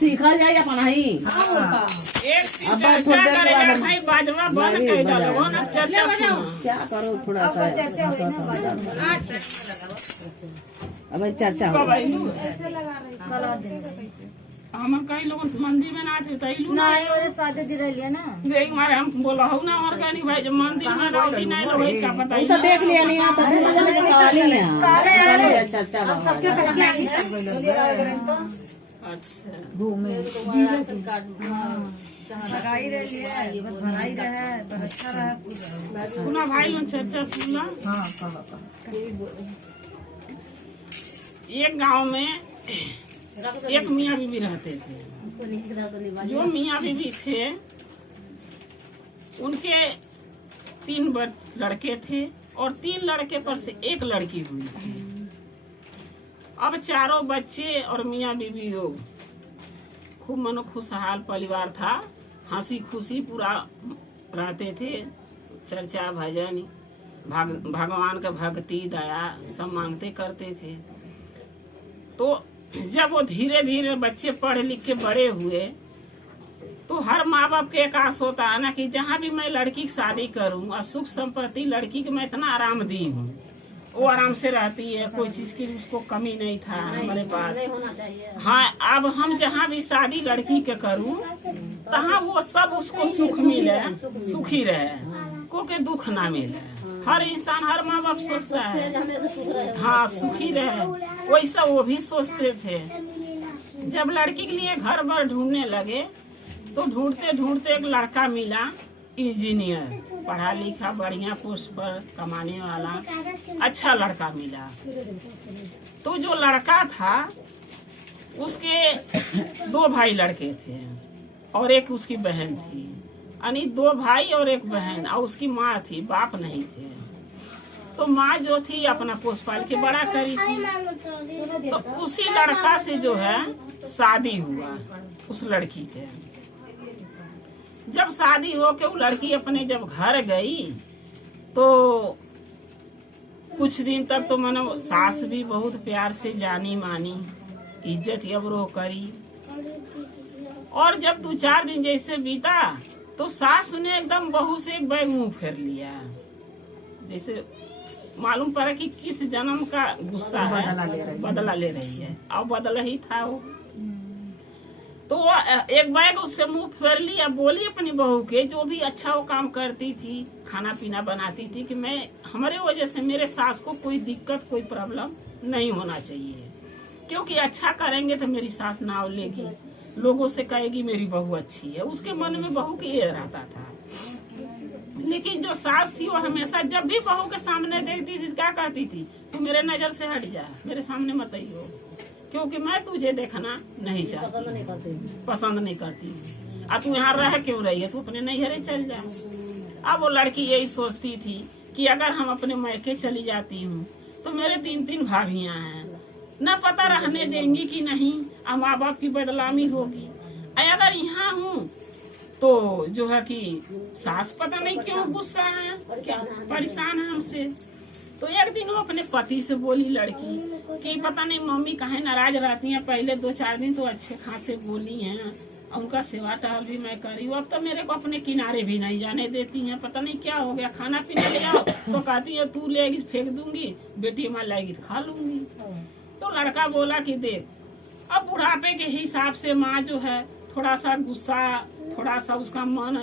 सीखा जाए या पढ़ाई बाजवा बंद कर दो ना चर्चा क्या करो थोड़ा सा अब चर्चा हम कई लोग मंदिर में नाच तैलू ना शादी दे रही है ना देख मारे हम बोला हो ना और कहनी भाई जब मंदिर में रोटी नहीं लोगे क्या पता तो देख लिया नहीं आप काले चर्चा घूमे लगाई रही है बस भराई रहे तो अच्छा रहा सुना भाई लोग चर्चा सुना। एक गांव में एक मियाँ बीवी रहते थे। जो मियाँ बीवी थे उनके 3 लड़के थे और 3 लड़के पर से एक लड़की हुई थी। अब चारों बच्चे और मियाँ बीवी हो खूब मनो खुशहाल परिवार था, हंसी खुशी पूरा रहते थे। चर्चा भजन भगवान का भक्ति दया सब मांगते करते थे। तो जब वो धीरे धीरे बच्चे पढ़ लिख के बड़े हुए तो हर माँ बाप के एक आस होता है ना कि जहाँ भी मैं लड़की की शादी करूँ और सुख संपत्ति लड़की को मैं इतना आराम दी हूँ, वो आराम से रहती है, कोई चीज की उसको कमी नहीं था हमारे पास। हाँ, अब हम जहाँ भी शादी लड़की के करूँ तहाँ वो सब उसको सुख मिले, सुखी रहे, को के दुख ना मिले। हर इंसान हर माँ बाप सोचता है हाँ सुखी रहे, वैसा वो भी सोचते थे। जब लड़की के लिए घर बार ढूंढने लगे तो ढूंढते ढूंढते एक लड़का मिला, इंजीनियर, पढ़ा लिखा बढ़िया पोस्ट पर कमाने वाला अच्छा लड़का मिला। तो जो लड़का था उसके 2 भाई लड़के थे और एक उसकी बहन थी, यानी 2 भाई और एक बहन, और उसकी माँ थी, बाप नहीं थे। तो माँ जो थी अपना पोस पाल के बड़ा करी थी। तो उसी लड़का से जो है शादी हुआ उस लड़की के। जब शादी हो के वो लड़की अपने जब घर गई तो कुछ दिन तक तो मानो सास भी बहुत प्यार से जानी मानी, इज्जत अबरो करी। और जब 2-4 दिन जैसे बीता तो सास ने एकदम बहू से एक बैग मुंह फेर लिया, जैसे मालूम पड़ा कि किस जन्म का गुस्सा है, बदला ले रही है। अब बदला ही था वो। तो वो एक बैग उससे मुंह फेर लिया, बोली अपनी बहू के, जो भी अच्छा वो काम करती थी, खाना पीना बनाती थी, कि मैं हमारे वजह से मेरे सास को कोई दिक्कत कोई प्रॉब्लम नहीं होना चाहिए, क्योंकि अच्छा करेंगे तो मेरी सास नाव लेगी, लोगों से कहेगी मेरी बहू अच्छी है। उसके मन में बहू की ये रहता था। लेकिन जो सास थी वो हमेशा जब भी बहू के सामने देखती थी क्या कहती थी, तू मेरे नजर से हट जा, मेरे सामने मत आइयो, क्योंकि मैं तुझे देखना नहीं चाहती, पसंद नहीं करती। अब तू यहाँ रह क्यों रही है, तू अपने नैहरे चल जा। अब वो लड़की यही सोचती थी कि अगर हम अपने मायके चली जाती हूँ तो मेरे 3 भाभियां हैं, न पता रहने देंगी कि नहीं, अब माँ बाप की बदनामी होगी। अगर यहाँ हूँ तो जो है कि सास पता नहीं क्यों गुस्सा है, परेशान है हमसे। तो एक दिन वो अपने पति से बोली लड़की कि पता नहीं मम्मी काहे नाराज रहती हैं, पहले 2-4 दिन तो अच्छे खासे बोली हैं, उनका सेवा टहल भी मैं करी हूँ, अब तो मेरे को अपने किनारे भी नहीं जाने देती हैं, पता नहीं क्या हो गया। खाना पीना ले आओ तो कहती है तू लेगी फेंक दूंगी, बेटी माँ लाएगी तो खा लूंगी। तो लड़का बोला कि देख, अब बुढ़ापे के हिसाब से माँ जो है थोड़ा सा गुस्सा, थोड़ा सा उसका मन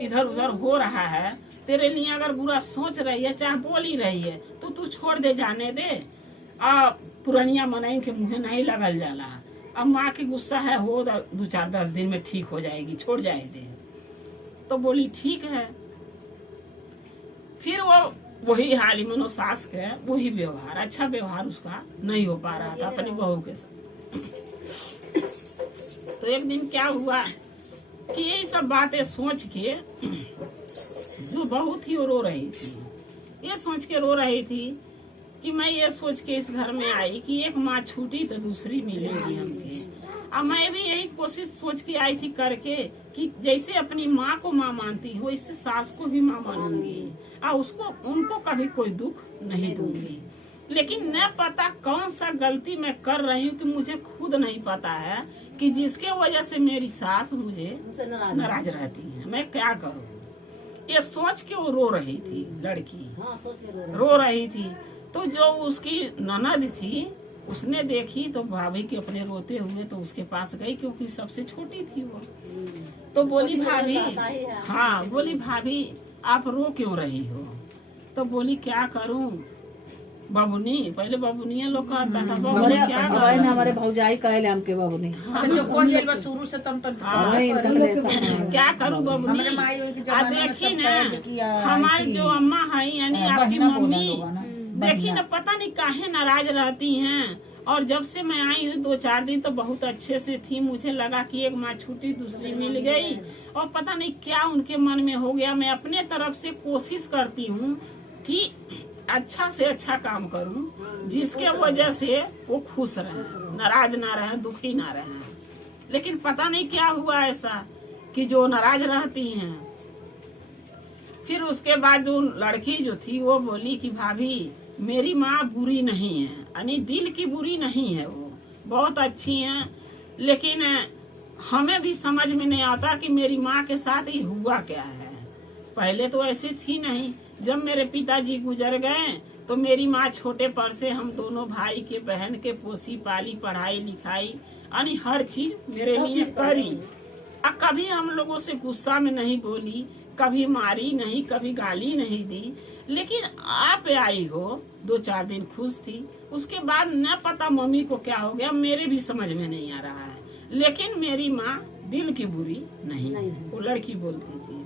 इधर उधर हो रहा है, तेरे लिए अगर बुरा सोच रही है, चाहे बोल ही रही है, तो तू छोड़ दे, जाने दे। पुरानिया मनाई के मुँह नहीं लगल जाला। अब माँ की गुस्सा है, हो 2-4-10 दिन में ठीक हो जाएगी, छोड़ जाए दे। तो बोली ठीक है। फिर वो वही हाल मनो सास के वही व्यवहार, अच्छा व्यवहार उसका नहीं हो पा रहा था अपनी बहू के साथ। तो एक दिन क्या हुआ कि यही सब बातें सोच के जो बहू थी वो रो रही थी, ये सोच के रो रही थी कि मैं ये सोच के इस घर में आई कि एक माँ छूटी तो दूसरी मिलेगी हमके। अब मैं भी यही कोशिश सोच के आई थी करके कि जैसे अपनी माँ को माँ मानती हो, इससे सास को भी माँ मानूंगी और उसको उनको कभी कोई दुख नहीं दूंगी। लेकिन न पता कौन सा गलती मैं कर रही हूँ कि मुझे खुद नहीं पता है कि जिसके वजह से मेरी सास मुझे नाराज रहती है। मैं क्या करूँ, ये सोच के वो रो रही थी लड़की, रो रही थी। तो जो उसकी ननद थी उसने देखी तो भाभी के अपने रोते हुए तो उसके पास गई, क्योंकि सबसे छोटी थी वो। तो बोली भाभी, हाँ बोली भाभी आप रो क्यों रही हो। तो बोली क्या करूं बबुनी, पहले बबुनिया लोग कहता था, बबुनी क्या करूं, हमारे भौजाई कहले हमके बबुनी, शुरू से तम क्या करूं बबुनी। देखी ना हमारी जो अम्मा है यानी आपकी मम्मी, देखी ना पता नहीं काहे नाराज रहती हैं। और जब से मैं आई हूँ 2-4 दिन तो बहुत अच्छे से थी, मुझे लगा कि एक माँ छूटी दूसरी मिल गई, और पता नहीं क्या उनके मन में हो गया। मैं अपने तरफ से कोशिश करती हूँ कि अच्छा से अच्छा काम करूँ, जिसके वजह से वो खुश रहे, नाराज ना रहे, दुखी ना रहे। लेकिन पता नहीं क्या हुआ ऐसा कि जो नाराज रहती हैं। फिर उसके बाद जो लड़की जो थी वो बोली कि भाभी मेरी माँ बुरी नहीं है, यानी दिल की बुरी नहीं है, वो बहुत अच्छी हैं। लेकिन हमें भी समझ में नहीं आता कि मेरी माँ के साथ ये हुआ क्या है। पहले तो ऐसे थी नहीं, जब मेरे पिताजी गुजर गए तो मेरी माँ छोटे पर से हम दोनों भाई के बहन के पोसी पाली, पढ़ाई लिखाई यानी हर चीज मेरे लिए करी। अब कभी हम लोगों से गुस्सा में नहीं बोली, कभी मारी नहीं, कभी गाली नहीं दी। लेकिन आप आई हो 2-4 दिन खुश थी, उसके बाद न पता मम्मी को क्या हो गया, मेरे भी समझ में नहीं आ रहा है। लेकिन मेरी माँ दिल की बुरी नहीं, वो लड़की बोलती थी।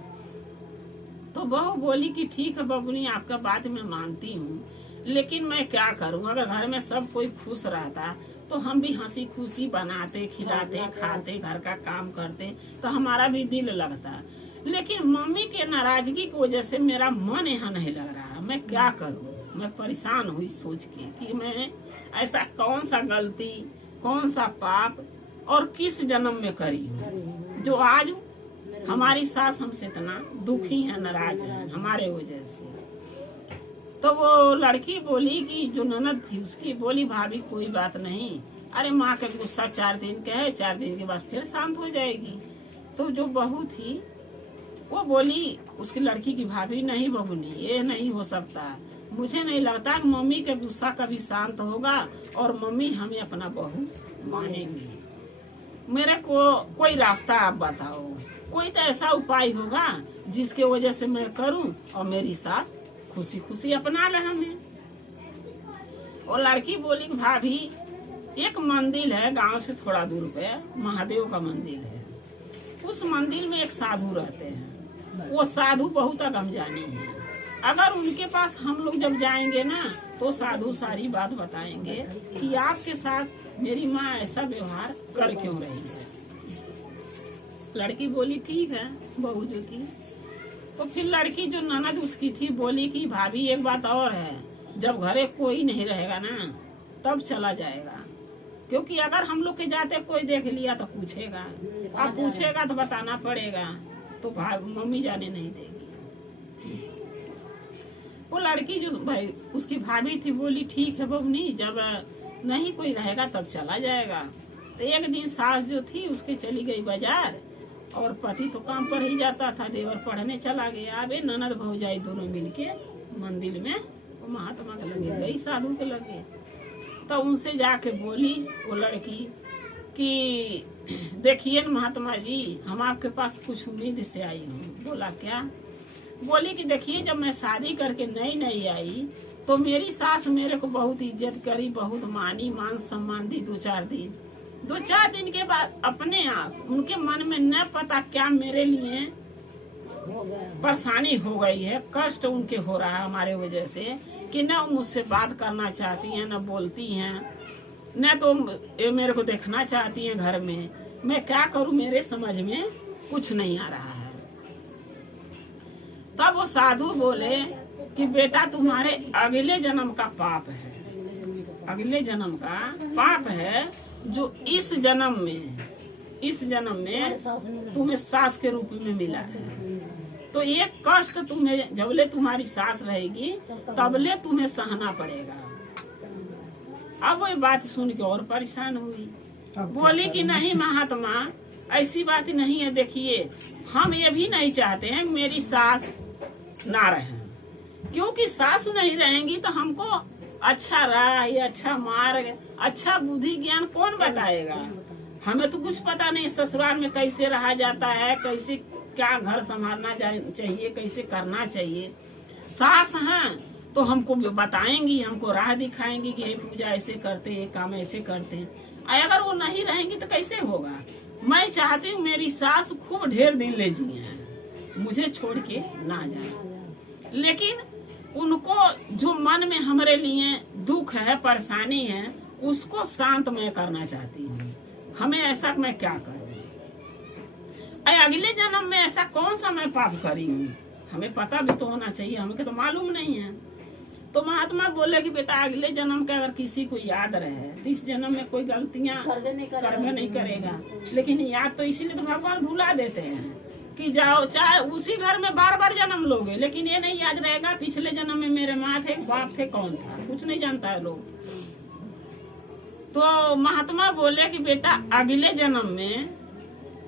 तो बहू बोली कि ठीक है बबुनी आपका बात मैं मानती हूँ, लेकिन मैं क्या करूँ, अगर घर में सब कोई खुश रहता तो हम भी हंसी खुशी बनाते, खिलाते, खाते, घर का काम करते तो हमारा भी दिल लगता। लेकिन मम्मी के नाराजगी की वजह से मेरा मन यहाँ नहीं लग रहा। मैं क्या करूँ, मैं परेशान हुई सोच के कि मैं ऐसा कौन सा गलती, कौन सा पाप और किस जन्म में करी हूँ जो आज हमारी सास हमसे इतना दुखी है, नाराज है हमारे वजह से। तो वो लड़की बोली कि जो ननद थी उसकी बोली भाभी कोई बात नहीं, अरे माँ का गुस्सा 4 दिन का है, 4 दिन के बाद फिर शांत हो जाएगी। तो जो बहू थी वो बोली उसकी लड़की की भाभी, नहीं बबुनी ये नहीं हो सकता, मुझे नहीं लगता कि मम्मी का गुस्सा कभी शांत होगा और मम्मी हमें अपना बहू मानेंगी। मेरे को कोई रास्ता आप बताओ, कोई तो ऐसा उपाय होगा जिसके वजह से मैं करूं और मेरी सास खुशी खुशी अपना ले हमें। और लड़की बोली भाभी एक मंदिर है गांव से थोड़ा दूर पे, महादेव का मंदिर है, उस मंदिर में एक साधु रहते हैं, वो साधु बहुत अगमजानी है। अगर उनके पास हम लोग जब जाएंगे ना तो साधु सारी बात बताएंगे कि आपके साथ मेरी माँ ऐसा व्यवहार कर क्यों रही है। लड़की बोली ठीक है बहू जो की। तो फिर लड़की जो ननद उसकी थी बोली कि भाभी एक बात और है, जब घरे कोई नहीं रहेगा ना तब चला जाएगा, क्योंकि अगर हम लोग के जाते कोई देख लिया तो पूछेगा, अब पूछेगा तो बताना पड़ेगा, तो मम्मी जाने नहीं देगी। वो लड़की जो भाई उसकी भाभी थी बोली ठीक है बबनी, जब नहीं कोई रहेगा तब चला जाएगा। तो एक दिन सास जो थी उसके चली गई बाजार और पति तो काम पर ही जाता था, देवर पढ़ने चला गया। अबे ननद भौजाई दोनों मिलके मंदिर में वो महात्मा के लगे गई, साधु के लगे। तो उनसे जाके बोली वो लड़की कि देखिए महात्मा जी हम आपके पास कुछ उम्मीद से आई हूँ। बोला क्या? बोली कि देखिए जब मैं शादी करके नई आई तो मेरी सास मेरे को बहुत इज्जत करी, बहुत मानी, मान सम्मान दी। 2-4 दिन के बाद अपने आप उनके मन में न पता क्या मेरे लिए परेशानी हो गई है, कष्ट उनके हो रहा है हमारे वजह से, कि न मुझसे बात करना चाहती हैं, न बोलती हैं, न तो ये मेरे को देखना चाहती हैं घर में। मैं क्या करूं, मेरे समझ में कुछ नहीं आ रहा है। तब वो साधु बोले कि बेटा तुम्हारे अगले जन्म का पाप है, अगले जन्म का पाप है जो इस जन्म में तुम्हें सास के रूप में मिला है। तो ये कष्ट तुम्हें जबले तुम्हारी सास रहेगी तबले तुम्हें सहना पड़ेगा। अब वो बात सुन के और परेशान हुई, बोली कि नहीं महात्मा ऐसी बात नहीं है, देखिए हम ये भी नहीं चाहते हैं मेरी सास ना रहे, क्योंकि सास नहीं रहेंगी तो हमको अच्छा राह, अच्छा मार्ग, अच्छा बुद्धि ज्ञान कौन बताएगा। हमें तो कुछ पता नहीं ससुराल में कैसे रहा जाता है, कैसे क्या घर संभालना चाहिए, कैसे करना चाहिए। सास हैं तो हमको बताएंगी, हमको राह दिखाएंगी कि ये पूजा ऐसे करते, ये काम ऐसे करते। अगर वो नहीं रहेंगी तो कैसे होगा। मैं चाहती हूँ मेरी सास खूब ढेर दिन ले जिए, मुझे छोड़ के ना जाए, लेकिन उनको जो मन में हमारे लिए दुख है, परेशानी है, उसको शांत मैं करना चाहती हूँ। हमें ऐसा मैं क्या करूँ, अगले जन्म में ऐसा कौन सा मैं पाप करी हूँ, हमें पता भी तो होना चाहिए, हमें तो मालूम नहीं है। तो महात्मा बोले कि बेटा अगले जन्म का अगर किसी को याद रहे तो इस जन्म में कोई गलतियाँ करवे नहीं करेगा, लेकिन याद तो इसीलिए तो भगवान भुला देते हैं कि जाओ चाहे उसी घर में बार जन्म लोगे, लेकिन ये नहीं याद रहेगा पिछले जन्म में मेरे माँ थे, बाप थे, कौन था, कुछ नहीं जानता है लोग। तो महात्मा बोले कि बेटा अगले जन्म में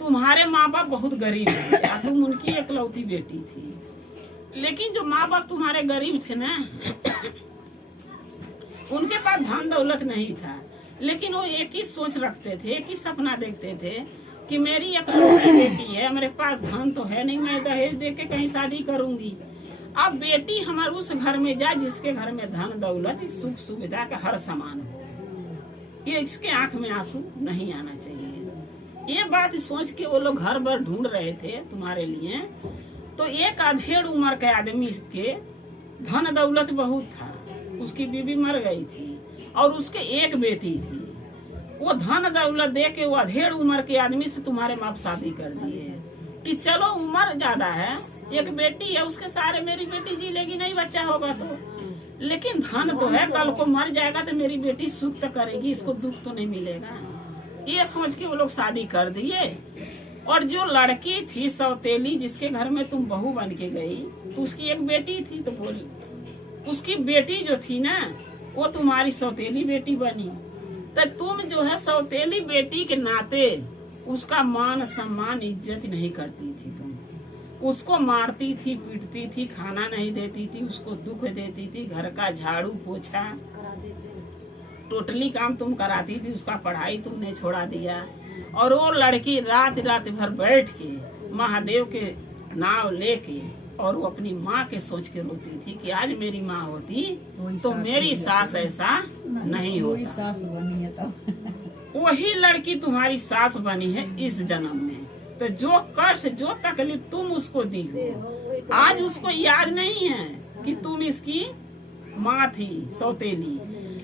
तुम्हारे माँ बाप बहुत गरीब थे, तुम उनकी एकलौती बेटी थी, लेकिन जो माँ बाप तुम्हारे गरीब थे ना उनके पास धन दौलत नहीं था, लेकिन वो एक ही सोच रखते थे, एक ही सपना देखते थे कि मेरी एकलौती बेटी है, मेरे पास धन तो है नहीं, मैं दहेज दे के कहीं शादी करूंगी। अब बेटी हमारे उस घर में जाए जिसके घर में धन दौलत सुख सुविधा का हर सामान हो, ये इसके आंख में आंसू नहीं आना चाहिए। ये बात सोच के वो लोग घर भर ढूंढ रहे थे तुम्हारे लिए। तो एक अधेड़ उम्र के आदमी के धन दौलत बहुत था, उसकी बीवी मर गई थी और उसके एक बेटी थी, वो धन दौलत दे के वो अधेड़ उम्र के आदमी से तुम्हारे माँ शादी कर दिए कि चलो उम्र ज्यादा है, एक बेटी है, उसके सारे मेरी बेटी जी लेगी, नहीं बच्चा होगा तो, लेकिन धन तो है, कल को मर जाएगा तो मेरी बेटी सुख तो करेगी, इसको दुख तो नहीं मिलेगा। ये सोच के वो लोग शादी कर दिए। और जो लड़की थी सौतेली जिसके घर में तुम बहू बन के गई, तो उसकी एक बेटी थी, तो बोली उसकी बेटी जो थी ना वो तुम्हारी सौतेली बेटी बनी। तो तुम जो है सौतेली बेटी के नाते उसका मान सम्मान इज्जत नहीं करती थी। तुम उसको मारती थी, पीटती थी, खाना नहीं देती थी, उसको दुख देती थी, घर का झाड़ू पोछा टोटली काम तुम कराती थी, उसका पढ़ाई तुमने छोड़ा दिया। और वो लड़की रात रात भर बैठ के महादेव के नाव लेके और वो अपनी माँ के सोच के रोती थी कि आज मेरी माँ होती तो मेरी सास ऐसा नहीं होता। सास बनी है तो वही लड़की तुम्हारी सास बनी है इस जन्म में। तो जो कष्ट जो तकलीफ तुम उसको दी हो, आज उसको याद नहीं है कि तुम इसकी माँ थी सौतेली,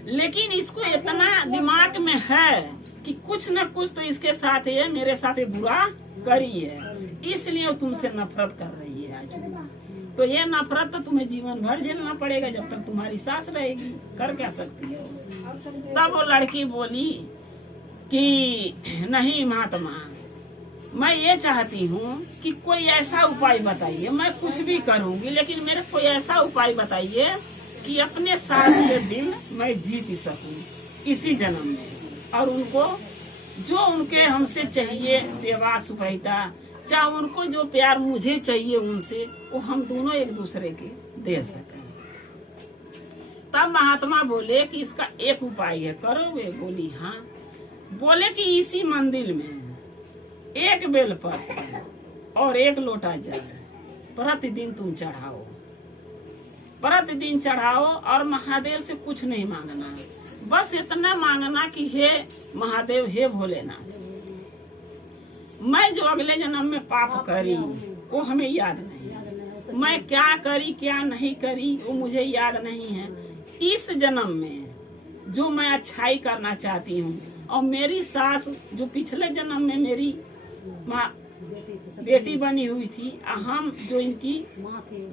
लेकिन इसको इतना दिमाग में है कि कुछ न कुछ तो इसके साथ ये मेरे साथ ये बुरा करी है, इसलिए वो तुमसे नफरत कर रही है आज। तो ये नफरत तो तुम्हें जीवन भर झेलना पड़ेगा जब तक तुम्हारी सास रहेगी। कर क्या सकती है? तब वो लड़की बोली कि नहीं महात्मा, मैं ये चाहती हूँ कि कोई ऐसा उपाय बताइए, मैं कुछ भी करूँगी, लेकिन मेरे कोई ऐसा उपाय बताइए कि अपने सास के दिल मैं जीत सकूं इसी जन्म में, और उनको जो उनके हमसे चाहिए सेवा सुपहिता, चाहे उनको जो प्यार मुझे चाहिए उनसे, वो हम दोनों एक दूसरे के दे सकें। तब महात्मा बोले कि इसका एक उपाय है, करोगे? बोली हाँ। बोले कि इसी मंदिर में एक बेलपत्र और एक लोटा जल प्रतिदिन तुम चढ़ाओ, प्रतिदिन चढ़ाओ, और महादेव से कुछ नहीं मांगना, बस इतना मांगना कि हे महादेव, हे भोलेनाथ, मैं जो अगले जन्म में पाप करी वो हमें याद नहीं, मैं क्या करी क्या नहीं करी वो मुझे याद नहीं है। इस जन्म में जो मैं अच्छाई करना चाहती हूँ, और मेरी सास जो पिछले जन्म में मेरी माँ बेटी बनी हुई थी, हम जो इनकी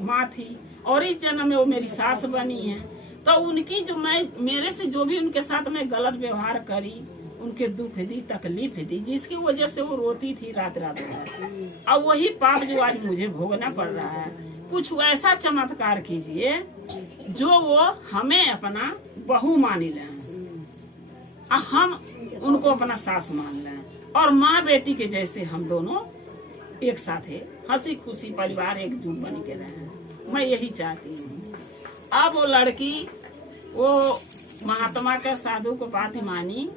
माँ थी, और इस जन्म में वो मेरी सास बनी है, तो उनकी जो मैं मेरे से जो भी उनके साथ मैं गलत व्यवहार करी, उनके दुख दी, तकलीफ दी, जिसकी वजह से वो रोती थी रात रात भर, अब वही पाप जो आज मुझे भोगना पड़ रहा है, कुछ ऐसा चमत्कार कीजिए जो वो हमें अपना बहू मानी लें, हम उनको अपना सास मान लें, और माँ बेटी के जैसे हम दोनों एक साथ है, हंसी खुशी परिवार एकजुट बन के रहे। मैं यही चाहती हूँ। अब वो लड़की वो महात्मा के साधु को बात मानी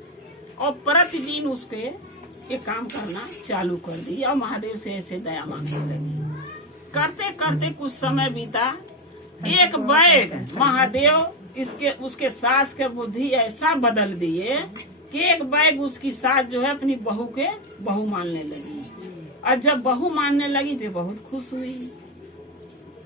और प्रतिदिन उसके ये काम करना चालू कर दी, और महादेव से ऐसे दया मांगने लगी। करते करते कुछ समय बीता, एक बैग महादेव इसके उसके सास के बुद्धि ऐसा बदल दिए कि एक बैग उसकी सास जो है अपनी बहू के बहू मानने लगी। और जब बहू मानने लगी तो बहुत खुश हुई,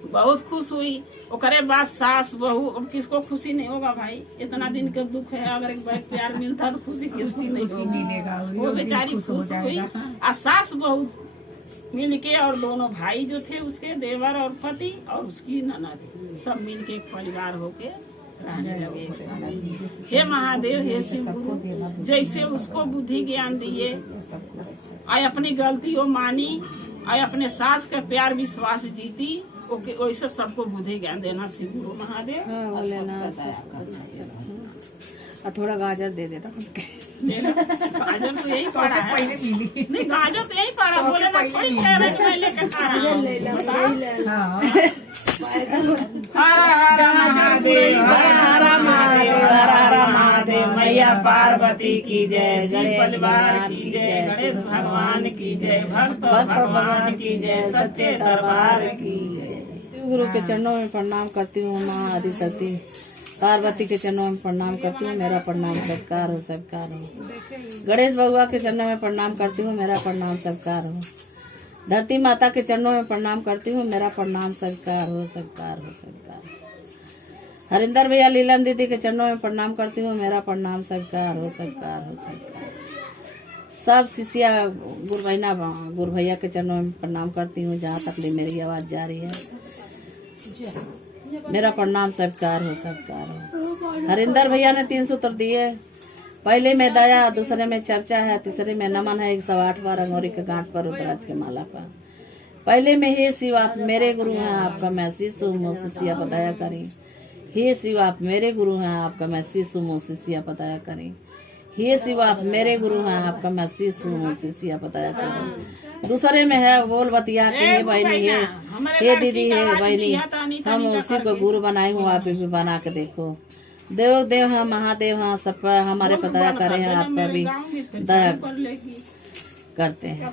बहुत खुश हुई। ओकरे बाद सास बहू, अब किसको खुशी नहीं होगा भाई? इतना दिन का दुख है, अगर एक बैग प्यार मिलता तो खुशी किसी नहीं होगी। वो बेचारी खुश हुई। और सास बहू मिलके और दोनों भाई जो थे उसके देवर और पति और उसकी ननद सब मिलके एक परिवार होके रहने लगे एक साथ। हे महादेव, हे शिव गुरु, जैसे उसको बुद्धि ज्ञान दिए, आय अपनी गलती वो मानी, आय अपने सास का प्यार विश्वास जीती, ओके वैसे सबको बुद्धि ज्ञान देना शिव गुरु महादेव। और थोड़ा गाजर दे देना। गाजर तो यही पड़ा है, नहीं गाजर तो यही पड़ा, बोले ना थोड़ी कैरेट में लेकर खा रहा हूँ। हर महादेव, हर महादेव, हर महादेव, मैया पार्वती की जय, गणेश परिवार की जय, गणेश भगवान की जय, भक्त भगवान की जय, सच्चे दरबार की जय। गुरु के चरणों में प्रणाम करती हूँ, माँ आदिशक्ति पार्वती के चरणों में प्रणाम करती हूँ, मेरा प्रणाम सत्कार हो, सत्कार हो। गणेश भगवान के चरणों में प्रणाम करती हूँ, मेरा प्रणाम सत्कार हो। धरती माता के चरणों में प्रणाम करती हूँ, मेरा प्रणाम सत्कार हो, सत्कार हो, सत्कार। हरिंदर भैया लीलन दीदी के चरणों में प्रणाम करती हूँ, मेरा प्रणाम सत्कार हो, सत्कार हो, सत्कार। सब शिष्या गुरु भैया के चरणों में प्रणाम करती हूँ, जहाँ तक भी मेरी आवाज़ जा रही है, मेरा प्रणाम सत्कार हो, सत्कार हो। हरिंदर भैया ने 3 सूत्र दिए, पहले में दया, दूसरे में चर्चा है, तीसरे में नमन है 108 बार अंगूरी के गांठ पर, रुद्राक्ष के माला पर। पहले में हे शिव आप मेरे गुरु हैं, आपका मैं शिष्य हूँ, शिष्या बताया करें। हे शिव आप मेरे गुरु हैं, आपका मैं शिष्य हूँ, शिष्या बताया करें। हे शिव आप मेरे गुरु हैं, आपका मैं शिष्य हूँ, शिष्या बताया था। दूसरे में है बोल बतिया के हे बहनी है, हे दीदी है बहनी, हम उसी को गुरु बनाए हूँ, आप भी बना के देखो। देव देव हाँ महादेव हाँ सब पर हमारे पता करे हैं, आपका भी दया करते हैं।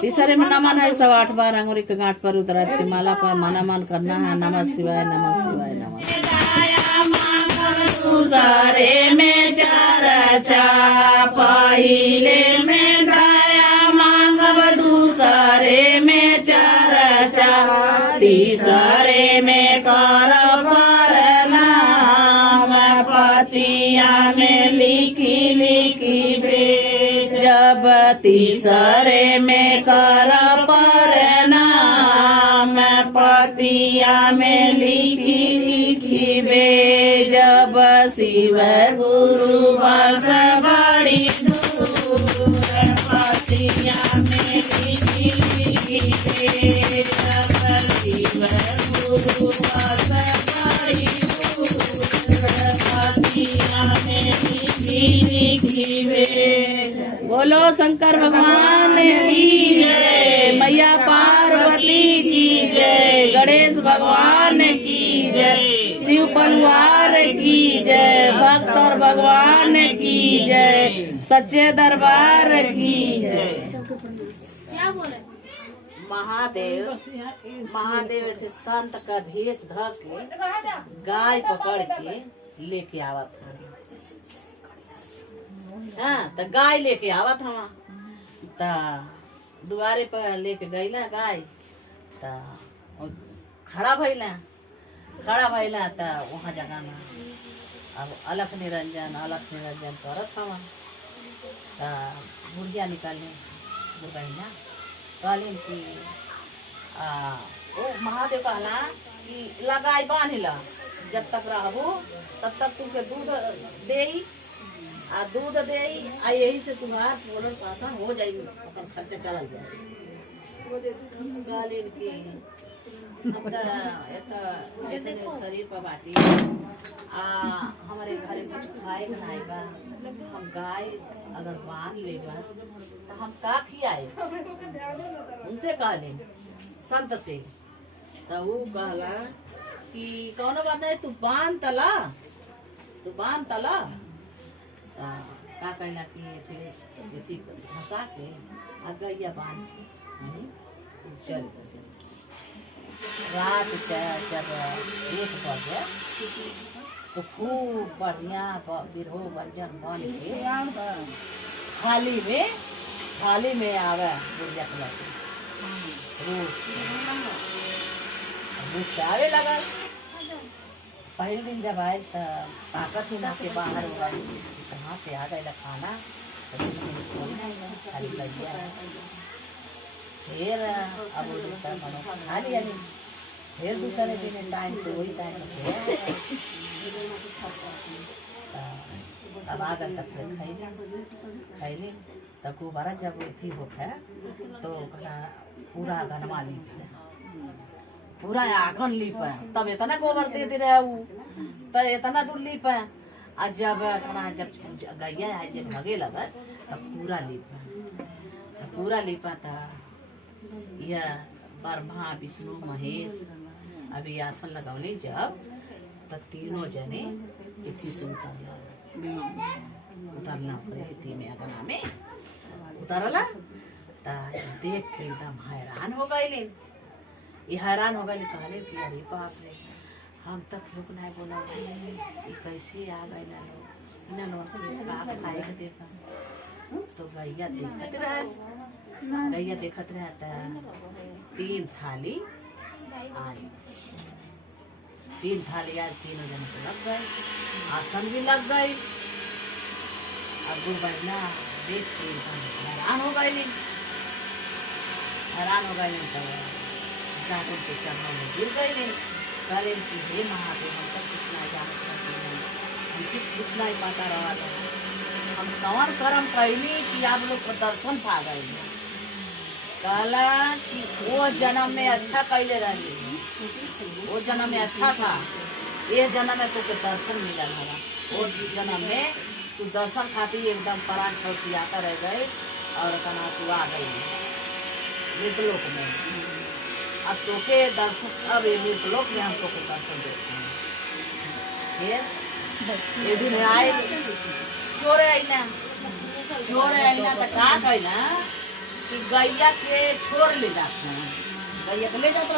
तीसरे में नमन है 108 बार अंगूरी के गांठ पर रुद्राक्ष की माला पर माना मन करना है, नमः शिवाय नमः शिवाय नमः। दूसरे में चर्चा पहिले में दया मांगब, दूसरे में चर्चा तीसरे में कर प्रणाम, पतिया में लिखी लिखी भेज, जब तीसरे में कर प्रणाम, पतिया में लिखी लिखी भेज, जब शिव गुरु बस बड़ी दूर, पतिया में लिखी लिखी भेज, जब शिव गुरु बस बड़ी दूर, पतिया में लिखी लिखी भेज। बोलो शंकर भगवान की जय, मैया पार्वती की जय, गणेश भगवान की जय, शिव परिवार की जय, भक्त और भगवान की जय, सच्चे दरबार की जय। महादेव महादेव संत का भेष धर के गाय पकड़ के लेके आवत है। हाँ तो गाय लेके आवत हम दुआरे पर लेके गई ना गाय, खड़ा भइला त वहाँ जगह में अब अलख निरंजन करत हम मुर्गिया निकालने बुरबहिना कहलिन कि ओ महादेव कहला कि लगाई बांधिला, जब तक रहबू तब तक तुमके दूध दे आ दूध दे आ यही से तुम्हार बोलर पासा हो जाई, अपन खर्चा चल जाए। कहलिन कि ऐसे शरीर पर बाटी हमारे घर कुछ खाए बनाए बा, हम गाय अगर बांध लेगा तो हम का खियाए, उनसे कहले संत से। तो वो कहला कि कौनो बात नहीं, तू बांध तला का कहला कि फंसा के आ गैया बांध चल। रात जब 1 बजे तो खूब बढ़िया बिरहो बर्जन बन के थाली में आवे गुड़िया रोज आवे लगा। पहले दिन जब आए तो ताकत ही ना के बाहर हो गई, कहाँ से आ गए खाना, खाली लगिया फिर अब खा लिया, फिर दूसरे दिन टाइम से वही टाइम अब आ गए तक खैली तब दोबारा जब थी होके तो पूरा गनवा ली, पूरा आंगन लीप तब इतना गोबर दे रहे वो तो इतना दूर लीप आज जब गैया आज जब लगे लगा तब पूरा लीपा था। यह ब्रह्मा विष्णु महेश अभी आसन लगौने जब तब तीनों जने इतनी से उतरना पड़े, इतनी में अगना में उतरला देख के एकदम हैरान हो गए। हैरान हो गए, कहले कि अरे बाप रे हम तक लोग नहीं बोला कैसे आ गए ना खाए के देखा। तो गैया देखत रहे 3 थाली आई, 3 थाली आज तीनों जन को लग गए, आसन भी लग गई। अब गुरबहिना देख के हैरान हो गए तो जाकर के चरणों में गिर गए। कहले कि हे महादेव हम तक कुछ नहीं जानते, हम कुछ नहीं पता रहा था, हम कौन कर्म कैली कि आप लोग को दर्शन पा गए। कहला कि वो जन्म में अच्छा कैले रही, वो जन्म में अच्छा था, ये जन्म में तो दर्शन मिलल हला, वो जन्म में तू दर्शन खाती एकदम पराग छौटियाता रह गए और अपना तू आ गई मृतलोक में। अब तोके दर्शन, अब ये मृतलोक में हम तोके दर्शन देते हैं। फिर ये दिन आए चोरे आईना तो का कही ना कि गैया के छोड़ ले जाते हैं, गैया के ले जाते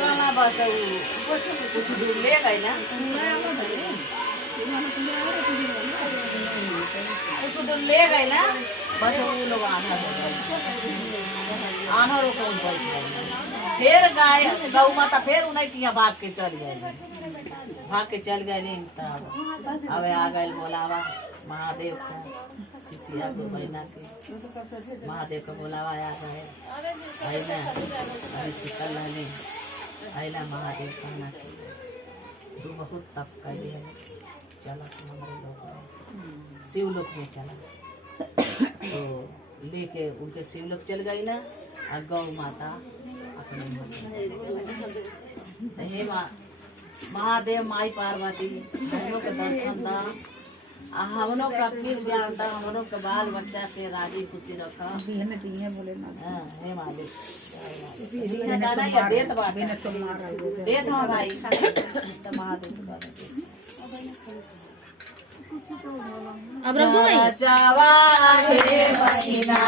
रहना बस कुछ दूर ले गई ना, कुछ दूर ले गए ना बस वो लोग आना रोक बैठ गए। फिर गाय गौ माता फिर उन्हें किया भाग के चल गए नहीं तब अब आ गए बोलावा महादेव को शिशिया को बहना के महादेव को बोलावा आ गए है ना अभी शीतल रहने है ना महादेव कहना के तू बहुत तप कर है चला हमारे लोग शिव लोक में चला तो लेके उनके शिवलोक चल गई ना और गौ माता अपने हे महादेव माई पार्वती हम लोग के दर्शन दा हम लोग का फिर ज्ञान दा हम लोग के बाल बच्चा के राजी खुशी रखा हे महादेव देत हो भाई तो महादेव अब रख दो भाई जावा हे महीना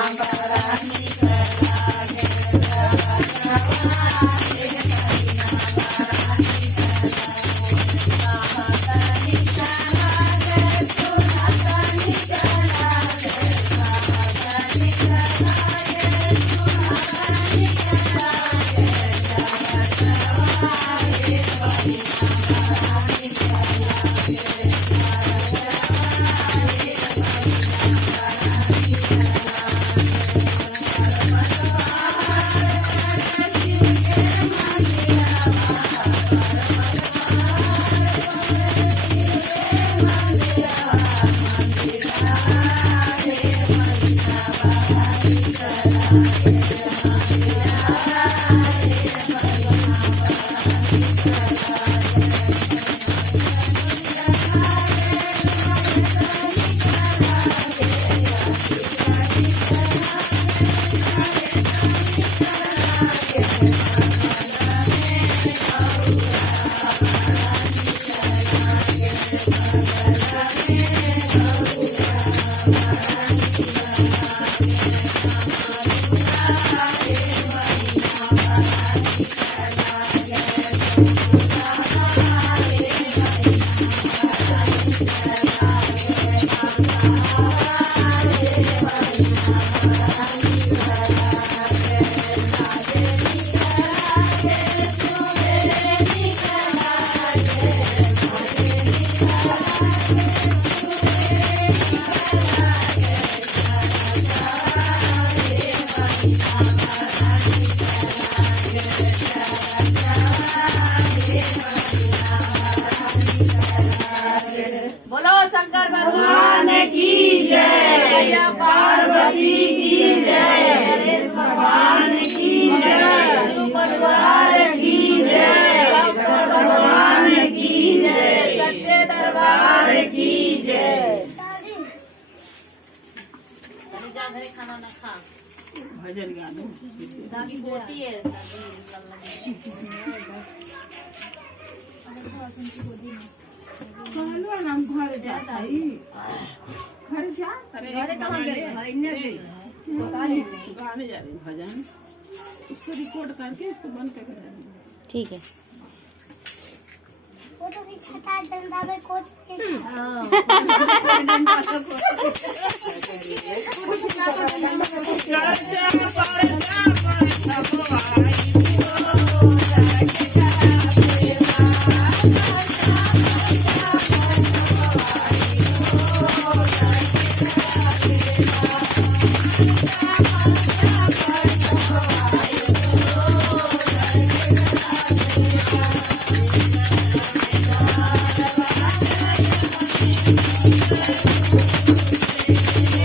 बोलो शंकर भगवान की जय, पार्वती की जय, गणेश भगवान की जय, शिव परिवार की जय, भगवान की जय, सच्चे दरबार की जय। खाना न खा भजन गा दो दादी बोती है नाम घर जाता है घर जा घरे कहां गए भाई ने गाने जा रही भजन उसको रिकॉर्ड करके इसको बंद करके ठीक है फोटो की छटा डंडा में कोच के Thank you.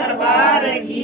दरबार की